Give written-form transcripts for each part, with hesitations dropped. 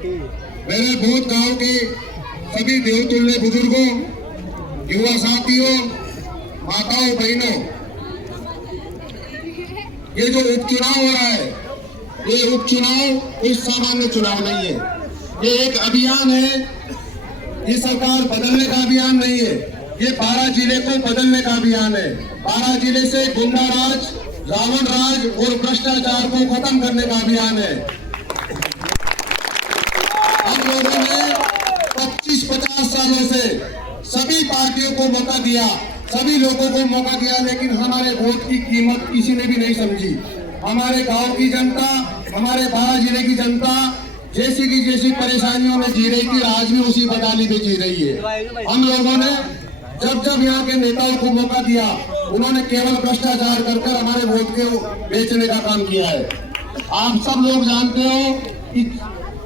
मेरे भूत गांव के सभी देवतुल्य बुजुर्गों, युवा साथियों, माताओं, बहनों, ये जो उपचुनाव हो रहा है, ये उपचुनाव कोई सामान्य चुनाव नहीं है। ये एक अभियान है। ये सरकार बदलने का अभियान नहीं है। ये 12 जिले को बदलने का अभियान है। 12 जिले से गुंडा राज, रावण राज और भ्रष्टाचार को खत्म करने का अभियान है। हम लोगों ने 25-50 सालों से सभी पार्टियों को मौका दिया, सभी लोगों को मौका दिया, लेकिन हमारे वोट की कीमत किसी ने भी नहीं समझी। हमारे गांव की जनता, हमारे 12 जिले की जनता जैसी की जैसी परेशानियों में जी रही थी, आज भी उसी बदहाली में जी रही है। हम लोगों ने जब जब यहाँ के नेताओं को मौका दिया, उन्होंने केवल भ्रष्टाचार कर हमारे वोट के बेचने का काम किया है। आप सब लोग जानते हो कि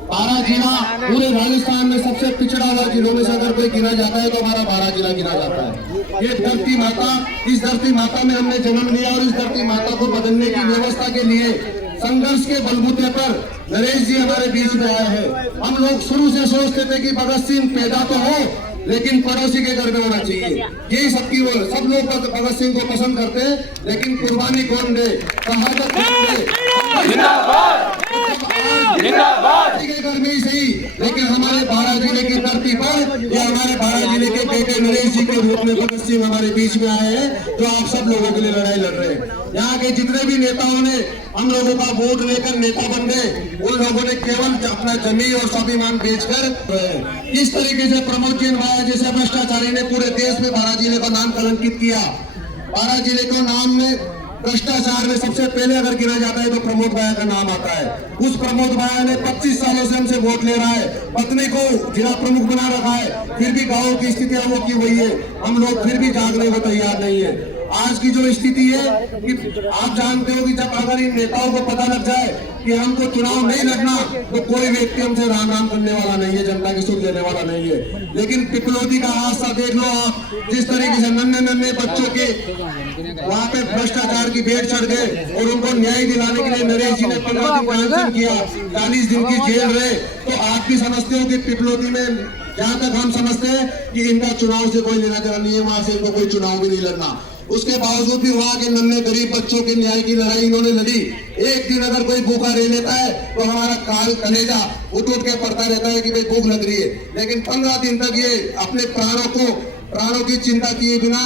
12 जिला पूरे राजस्थान में सबसे पिछड़ा हुआ जिलों में से अगर कोई गिना जाता है तो हमारा 12 जिला गिना जाता है। ये धरती माता, इस धरती माता में हमने जन्म लिया और इस धरती माता को बदलने की व्यवस्था के लिए संघर्ष के बलबूते पर नरेश जी हमारे बीच में आए हैं। हम लोग शुरू से सोचते थे कि भगत सिंह पैदा तो हो, लेकिन पड़ोसी के घर में होना चाहिए। यही सबकी वो, सब लोग भगत सिंह को पसंद करते हैं, लेकिन कुर्बानी कौन दे, शहादत कौन दे, के घर में ही सही, लेकिन हमारे 12 जिले की धरती पर या हमारे 12 जिले के बेटे नरेश जी के रूप में भगत सिंह हमारे बीच में आए हैं, जो आप सब लोगों के लिए लड़ाई लड़ रहे हैं। यहाँ के जितने भी नेताओं ने हम लोगों का वोट लेकर नेता बन गए, उन लोगों ने केवल अपना जमीन और स्वाभिमान बेचकर इस तरीके से प्रमोद जी जैसे भ्रष्टाचारी ने पूरे देश में 12 जिले का नाम कलंकित किया। 12 जिले को नाम में भ्रष्टाचार में सबसे पहले अगर गिना जाता है तो प्रमोद भाया का नाम आता है। उस प्रमोद भाया ने 25 सालों से हमसे वोट ले रहा है, पत्नी को जिला प्रमुख बना रखा है, फिर भी गांव की स्थितियां वो की हुई है। हम लोग फिर भी जागने को तैयार नहीं है। आज की जो स्थिति है कि आप जानते हो कि जब अगर इन नेताओं को पता लग जाए कि हमको चुनाव नहीं लड़ना, तो कोई व्यक्ति हमसे राम राम करने वाला नहीं है, जनता की सुख देने वाला नहीं है। लेकिन पिपलोदी का हादसा देख लो आप, जिस तरीके से नन्हे बच्चों के वहाँ पे भ्रष्टाचार की भेंट चढ़ गए और उनको न्याय दिलाने के लिए नरेश जी ने 15 दिन कांसन किया, 40 दिन की जेल रहे। तो आप भी समझते हो कि पिपलोदी में जहाँ तक हम समझते हैं कि इनका चुनाव से कोई लेना देना नहीं है, वहां से इनको कोई चुनाव भी नहीं लड़ना। उसके बावजूद भी वहाँ के नन्हे गरीब बच्चों के न्याय की लड़ाई इन्होंने लड़ी। एक दिन अगर कोई भूखा रह लेता है तो हमारा कलेजा उठ के पड़ता रहता है कि भाई भूख लग रही है, लेकिन 15 दिन तक ये अपने प्राणों की चिंता किए बिना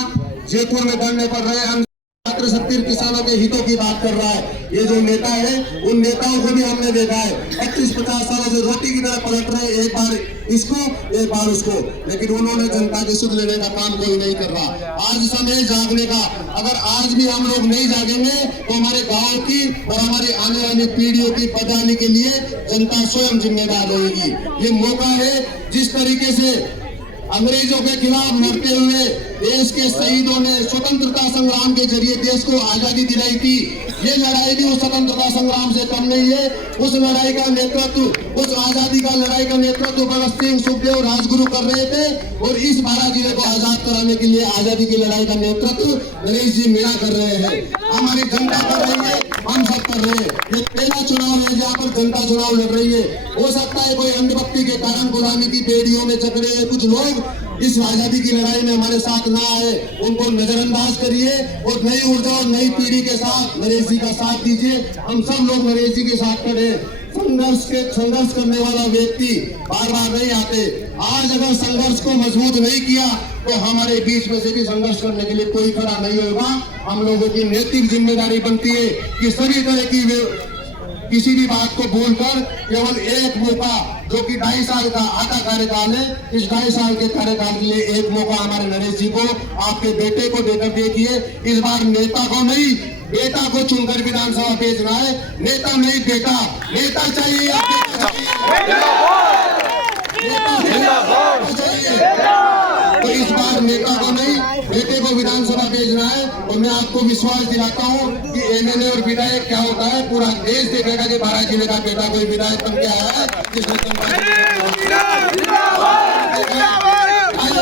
जयपुर में धरने पर रहे। हम 70 किसानों के हितों की बात कर रहा है ये जो नेता है, उन नेताओं को भी हमने देखा है 25-50 सालों से रोटी की तरह पलट रहे, एक बार इसको एक बार उसको, लेकिन उन्होंने जनता के सुख लेने का काम कोई नहीं कर रहा। आज समय जागने का, अगर आज भी हम लोग नहीं जागेंगे तो हमारे गांव की और हमारी आने वाली पीढ़ियों की बदहाली के लिए जनता स्वयं जिम्मेदार रहेगी। ये मौका है, जिस तरीके से अंग्रेजों के खिलाफ लड़ते हुए देश के शहीदों ने स्वतंत्रता संग्राम के जरिए देश को आजादी दिलाई थी, ये लड़ाई भी उस स्वतंत्रता संग्राम से कम नहीं है। उस लड़ाई का नेतृत्व, उस आजादी का लड़ाई का नेतृत्व भगत सिंह, सुखदेव, राजगुरु कर रहे थे और इस 12 जिले को आजाद कराने के लिए आजादी की लड़ाई का नेतृत्व नरेश जी मीणा कर रहे हैं। हमारी जनता कर रही है, हम सब कर रहे हैं। ये पहला चुनाव है जहाँ पर जनता चुनाव लड़ रही है। हो सकता है कोई अंधभक्ति के कारण गुलामी की बेड़ियों में जकड़े हैं कुछ लोग इस आजादी की लड़ाई में हमारे साथ ना आए, उनको नजरअंदाज करिए और नई ऊर्जा और नई पीढ़ी के साथ नरेश जी का साथ दीजिए। हम सब लोग नरेश जी के साथ खड़े। संघर्ष करने वाला व्यक्ति बार बार नहीं आते। आज अगर संघर्ष को मजबूत नहीं किया तो हमारे बीच में से भी संघर्ष करने के लिए कोई खड़ा नहीं होगा। हम लोगों की नैतिक जिम्मेदारी बनती है कि सभी तरह की किसी भी बात को बोलकर केवल एक मौका, जो कि 2.5 साल का आधा कार्यकाल है, इस 2.5 साल के कार्यकाल के लिए एक मौका हमारे नरेश जी को, आपके बेटे को देकर देखिए। इस बार नेता को नहीं, बेटा को चुनकर विधानसभा भेजना है। नेता नहीं, नेता चाहिए, तो इस बार नेता को नहीं, बेटे को विधानसभा भेजना है। और मैं आपको विश्वास दिलाता हूँ कि एमएलए और विधायक क्या होता है, पूरा देश देखेगा कि 12 जिले का बेटा कोई विधायक बन के आया है, जिसने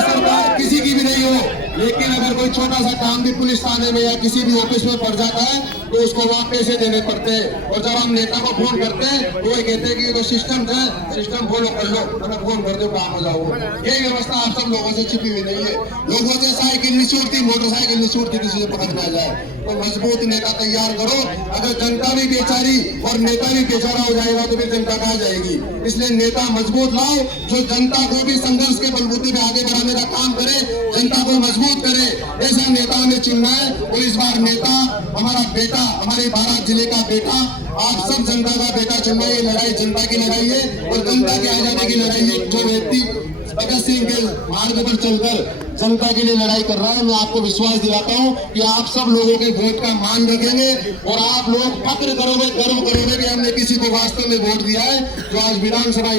सरकार किसी की भी नहीं हो, लेकिन अगर कोई छोटा सा काम भी पुलिस थाने में या किसी भी ऑफिस में पड़ जाता है तो उसको वहाँ पैसे देने पड़ते हैं। और जब हम नेता को फोन करते हैं तो वो कहते हैं कि ये तो सिस्टम है, सिस्टम फॉलो कर लो, हमें फोन कर दो, काम हो जाओ। ये व्यवस्था आप सब लोगों से छिपी हुई नहीं है। लोगों से साइकिल नहीं छूटती, मोटरसाइकिल नहीं छूटती किसी से पकड़ में आ जाए। तो मजबूत नेता तैयार करो। अगर जनता भी बेचारी और नेता भी बेचारा हो जाएगा तो फिर जनता कहाँ जाएगी। इसलिए नेता मजबूत लाओ जो जनता को भी संघर्ष के बलबूते पे आगे बढ़ाने का काम करे, जनता को मजबूत करे। ऐसा नेता हमें चुनना है। और इस बार नेता हमारा बेटा, हमारे बारात जिले का बेटा, आप सब जनता का बेटा चुनना है। ये लड़ाई जनता की लड़ाई है और जनता के आजादी की लड़ाई है। जो व्यक्ति भगत सिंह के मार्ग पर चलकर जनता के लिए लड़ाई कर रहा है, मैं आपको विश्वास दिलाता हूं कि आप सब लोगों के वोट का मान रखेंगे और आप लोग फक्र करोगे, गर्व करोगे कि हमने किसी को वास्तव में वोट दिया है जो आज विधानसभा